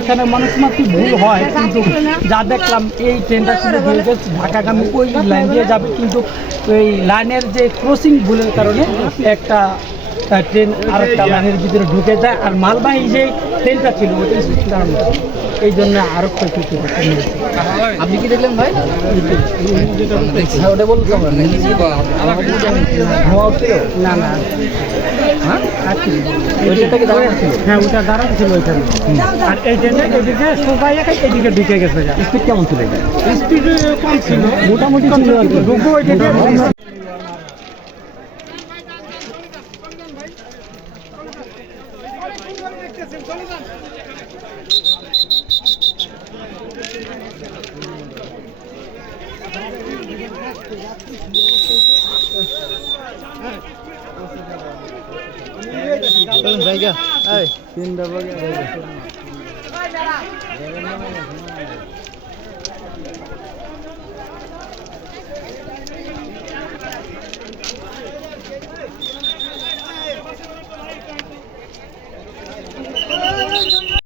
এখানে মানুষ মাত্র ভুল হয়, কিন্তু যা দেখলাম এই ট্রেনটা শুধু ঢাকাগামী ওই লাইন দিয়ে যাবে, কিন্তু ওই লাইনের যে ক্রসিং ভুলের কারণে একটা ট্রেন আরেকটা লাইনের ভিতরে ঢুকে যায়। আর মালবাহী যে ট্রেনটা ছিল ওটা স্পিড কারণে, এই জন্য আরো কিছু আপনি কি দেখলেন ভাই? ওটা বলতে হবে না না, হ্যাঁ ওইটা কি দাঁড়ানো ছিল? হ্যাঁ ওটা দাঁড়ানো ছিল ওইখানে। আর এই ট্রেনটা এদিকে সবাই এদিকে ঢুকে গেছে। স্পিড কেমন ছিল এটা? স্পিড কম ছিল, মোটামুটি ঢুকবো ওইটাকে। জায়গা এই